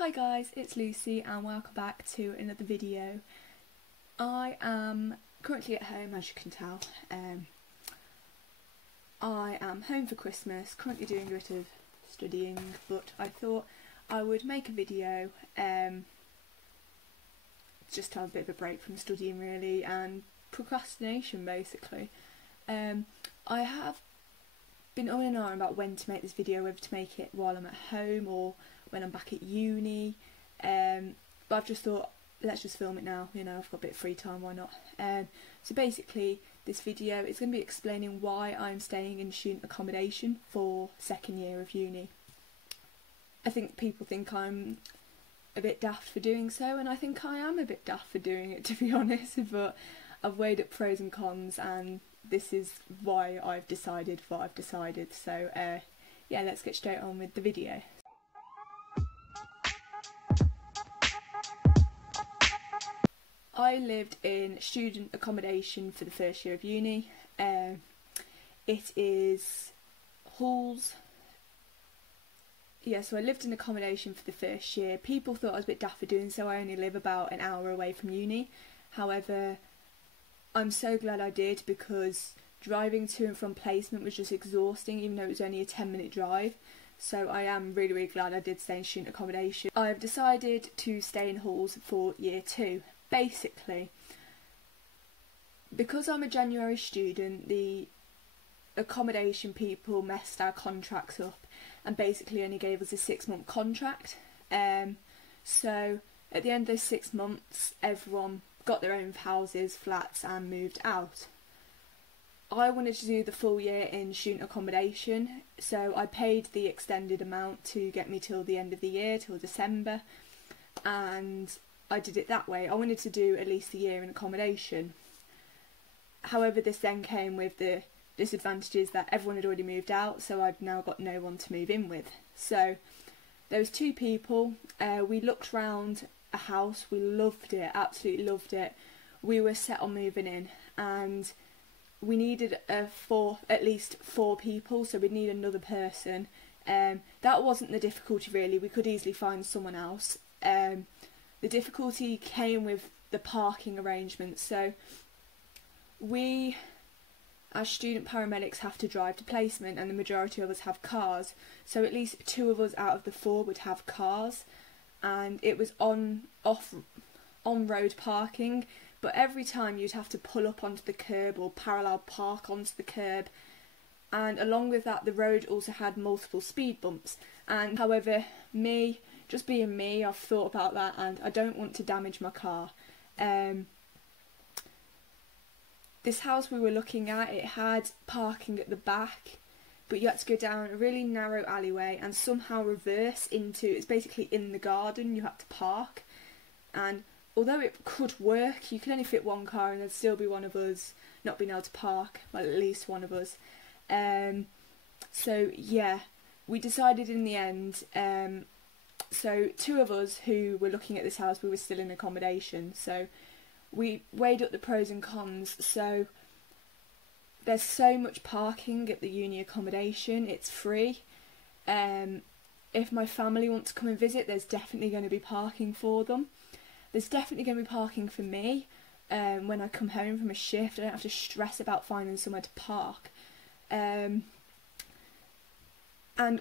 Hi guys, it's Lucy and welcome back to another video. I am currently at home, as you can tell. I am home for Christmas, currently doing a bit of studying, but I thought I would make a video just to have a bit of a break from studying really, and procrastination basically. I have been on and on about when to make this video, whether to make it while I'm at home or when I'm back at uni, but I've just thought, let's just film it now, you know, I've got a bit of free time, why not? So basically this video is going to be explaining why I'm staying in student accommodation for second year of uni. I think people think I'm a bit daft for doing so, and I think I am a bit daft for doing it, to be honest, but I've weighed up pros and cons and this is why I've decided what I've decided. So yeah, let's get straight on with the video. I lived in student accommodation for the first year of uni. It is halls. Yeah, so I lived in accommodation for the first year. People thought I was a bit daft for doing so. I only live about an hour away from uni. However, I'm so glad I did, because driving to and from placement was just exhausting, even though it was only a 10-minute drive. So I am really, really glad I did stay in student accommodation. I have decided to stay in halls for year 2. Basically, because I'm a January student, the accommodation people messed our contracts up and basically only gave us a 6-month contract. So at the end of those 6 months, everyone got their own houses, flats, and moved out. I wanted to do the full year in student accommodation, so I paid the extended amount to get me till the end of the year, till December, and I did it that way. I wanted to do at least a year in accommodation. However, this then came with the disadvantages that everyone had already moved out, so I'd now got no one to move in with. So there was 2 people. We looked round a house, we loved it, absolutely loved it. We were set on moving in, and we needed at least 4 people, so we'd need another person. That wasn't the difficulty really, we could easily find someone else. The difficulty came with the parking arrangements. So we, as student paramedics, have to drive to placement, and the majority of us have cars. So at least 2 of us out of the 4 would have cars, and it was on-road parking. But every time you'd have to pull up onto the curb or parallel park onto the curb, and along with that the road also had multiple speed bumps. And however, just being me, I've thought about that and I don't want to damage my car. This house we were looking at, it had parking at the back, but you had to go down a really narrow alleyway and somehow reverse into, it's basically in the garden you had to park. And although it could work, you could only fit 1 car and there'd still be one of us not being able to park, well, at least one of us. So yeah, we decided in the end, so 2 of us who were looking at this house, we were still in accommodation, so we weighed up the pros and cons. So there's so much parking at the uni accommodation, it's free. If my family want to come and visit, there's definitely going to be parking for them. There's definitely going to be parking for me. When I come home from a shift, I don't have to stress about finding somewhere to park. And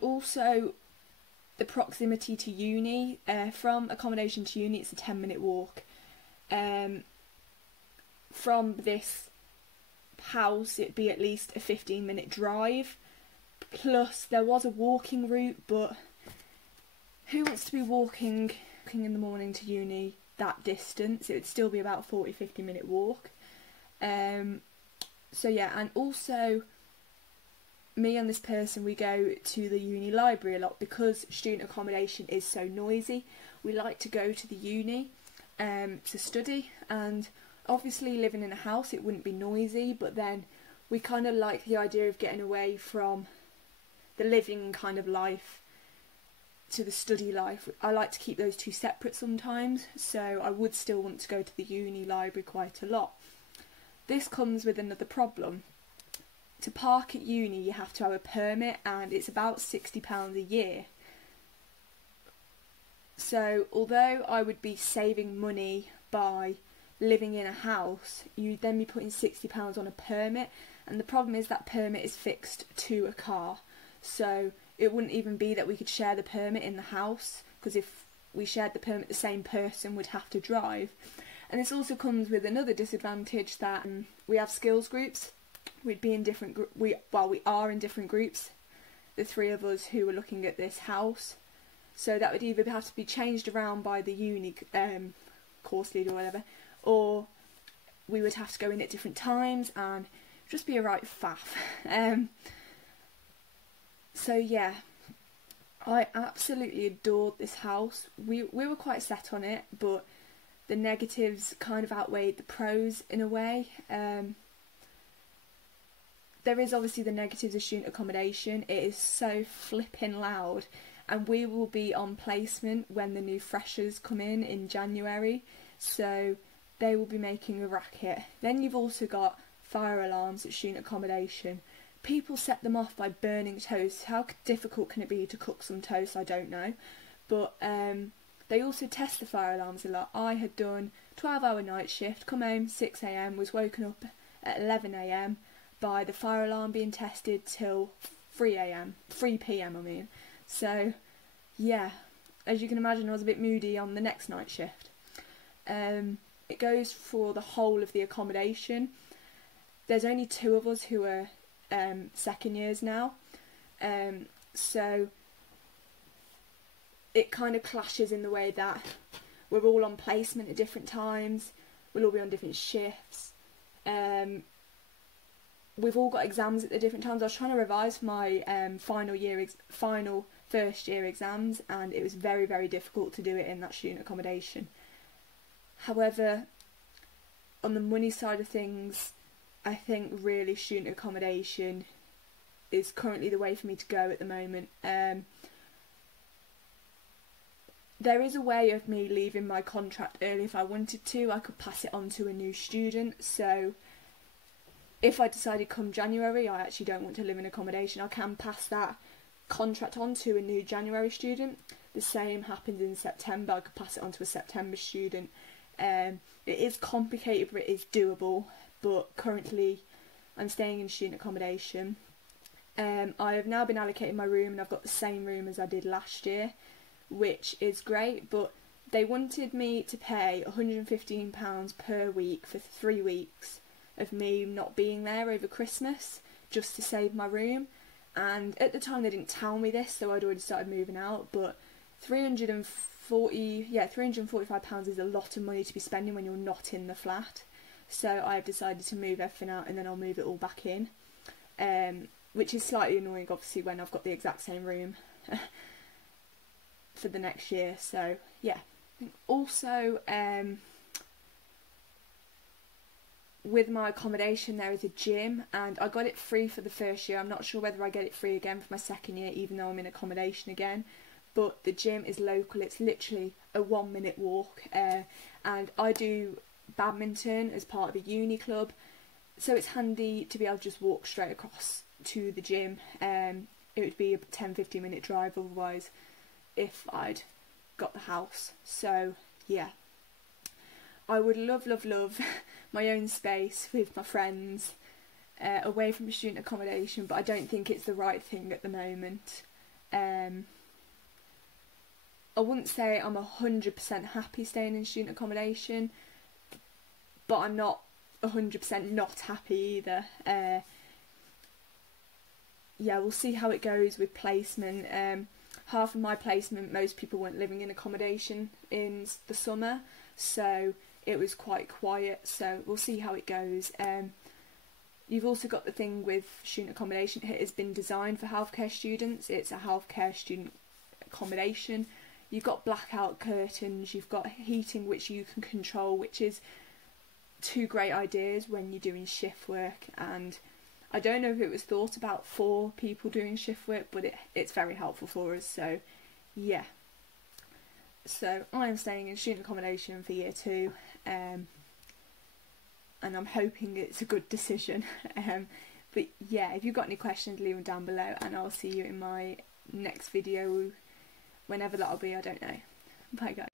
also the proximity to uni. From accommodation to uni, it's a 10-minute walk. From this house, it'd be at least a 15-minute drive. Plus, there was a walking route, but who wants to be walking in the morning to uni that distance? It would still be about a 40-50 minute walk. So yeah, and also me and this person, we go to the uni library a lot because student accommodation is so noisy. We like to go to the uni to study, and obviously living in a house it wouldn't be noisy, but then we kind of like the idea of getting away from the living kind of life to the study life. I like to keep those 2 separate sometimes, so I would still want to go to the uni library quite a lot. This comes with another problem. To park at uni you have to have a permit, and it's about £60 a year. So although I would be saving money by living in a house, you'd then be putting £60 on a permit, and the problem is that permit is fixed to a car, so it wouldn't even be that we could share the permit in the house, because if we shared the permit, the same person would have to drive. And this also comes with another disadvantage, that we have skills groups. We'd be in different we are in different groups, the three of us who are looking at this house. So that would either have to be changed around by the uni course leader or whatever, or we would have to go in at different times, and just be a right faff. So yeah, I absolutely adored this house. We were quite set on it, but the negatives kind of outweighed the pros in a way. There is obviously the negatives of student accommodation. It is so flipping loud, and we will be on placement when the new freshers come in January, so they will be making a racket. Then you've also got fire alarms at student accommodation. People set them off by burning toast. How difficult can it be to cook some toast? I don't know. But they also test the fire alarms a lot. I had done 12-hour night shift, come home 6 AM, was woken up at 11 AM by the fire alarm being tested till 3 PM I mean. So yeah, as you can imagine, I was a bit moody on the next night shift. It goes for the whole of the accommodation. There's only 2 of us who are second years now, so it kind of clashes in the way that we're all on placement at different times, we'll all be on different shifts, we've all got exams at the different times. I was trying to revise for my final first year exams, and it was very, very difficult to do it in that student accommodation. However, on the money side of things, I think really student accommodation is currently the way for me to go at the moment. There is a way of me leaving my contract early if I wanted to. I could pass it on to a new student, so if I decided come January I actually don't want to live in accommodation, I can pass that contract on to a new January student. The same happens in September, I could pass it on to a September student. It is complicated, but it is doable. But currently I'm staying in student accommodation. I have now been allocated my room, and I've got the same room as I did last year, which is great, but they wanted me to pay £115 per week for 3 weeks of me not being there over Christmas, just to save my room. And at the time they didn't tell me this, so I'd already started moving out, but £345 is a lot of money to be spending when you're not in the flat. So I've decided to move everything out, and then I'll move it all back in, which is slightly annoying obviously when I've got the exact same room for the next year. So yeah. Also, with my accommodation there is a gym, and I got it free for the first year. I'm not sure whether I get it free again for my second year, even though I'm in accommodation again. But the gym is local, it's literally a 1-minute walk, and I do badminton as part of a uni club, so it's handy to be able to just walk straight across to the gym. It would be a 10-15 minute drive otherwise if I'd got the house. So yeah, I would love my own space with my friends, away from student accommodation, but I don't think it's the right thing at the moment. I wouldn't say I'm 100% happy staying in student accommodation, but I'm not 100% not happy either. Yeah, we'll see how it goes with placement. Half of my placement, most people weren't living in accommodation in the summer, so it was quite quiet, so we'll see how it goes. You've also got the thing with student accommodation, it has been designed for healthcare students. It's a healthcare student accommodation. You've got blackout curtains, you've got heating which you can control, which is 2 great ideas when you're doing shift work. And I don't know if it was thought about for people doing shift work, but it's very helpful for us, so yeah. So I am staying in student accommodation for year 2, and I'm hoping it's a good decision. But yeah, if you've got any questions, leave them down below, and I'll see you in my next video, whenever that'll be, I don't know. Bye guys.